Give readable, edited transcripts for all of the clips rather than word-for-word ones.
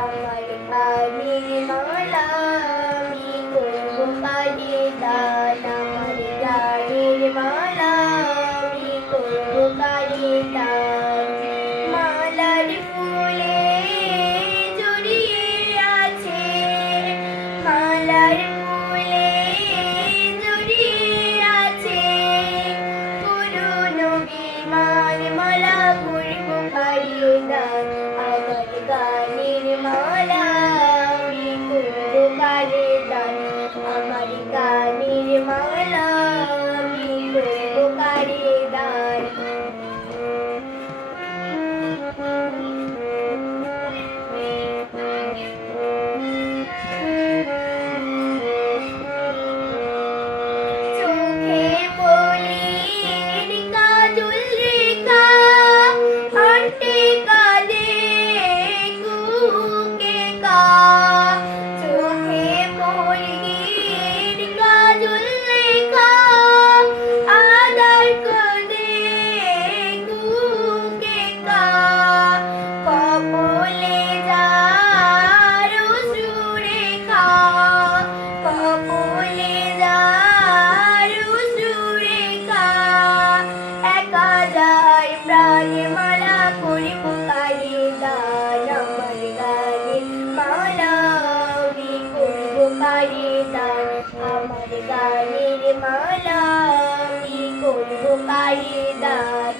আমার গানের মালা আমি করব কানে দান, আমার গানের মালা আমি করব কানে দান। মালার ফুলে জড়িয়ে আছে, মালার ফুলে জড়িয়ে আছে পুরনো বিমান মালা করব কানে দান। আমার গানের মালা আমি করব কানে দান, আমার গানের মালা আমি করব কানে দান। চোখে পলির কাজল রেখা আন্টে কাঁদে কুহুকে কা, চোখে পলির কাজল রেখা আদার কাঁদে কুহুকে কা, কপলে যার অশ্রু রেখা, কপলে যার অশ্রু রেখা, একা যায় প্রাণে মালা করিব কানে দান। আমার গানের মালা আমি করব কানে দান, আমার গানের মালা আমি করব কানে দান।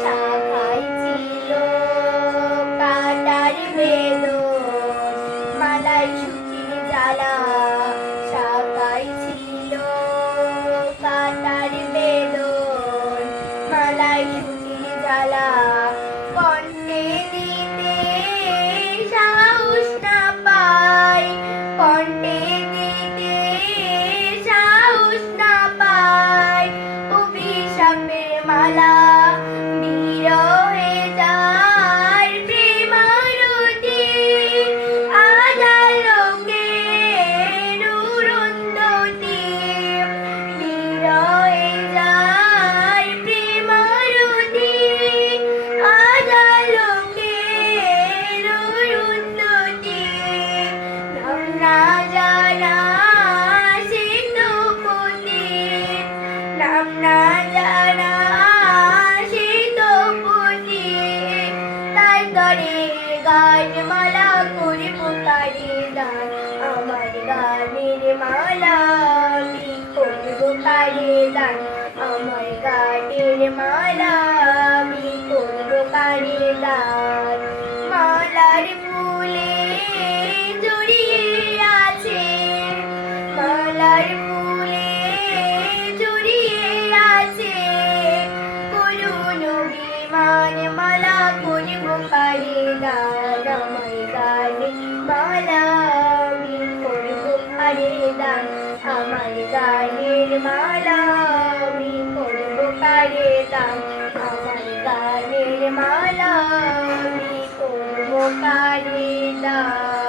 শাখায় ছিল কাটার বেদন, মালায় সুখের জ্বালা, শাখায় ছিল কাটার বেদন, মালায় সুখের জ্বালা, কণ্ঠে দিতে সাহস না পাই, কণ্ঠে দিতে সাহস না পাই, অভিশাপের মালা বিরহে যায় প্রেমারতি, আদালোকের উড়ন্ততি, বিরহে যায় প্রেমারতি, আদালোকের উড়ন্ততি। নাম না জানা সে তো পতিত, নাম না জানা সে তো পতিত, তার তরে গান মালা করিব কানে দান। আমার গানের মালা আমি করব কানে দান, আমার গানের মালা আমি করব কানে দান। মালার ফুলে জড়িয়ে আছে, মালার ফুলে জড়িয়ে আছে পুরনো বিমান মালা করিব কানে দান। আমার গানের মালা আমি করব কানে দান, আমার গানের মালা আমি করব কানে দান, আমার গানের মালা আমি করব কানে দান।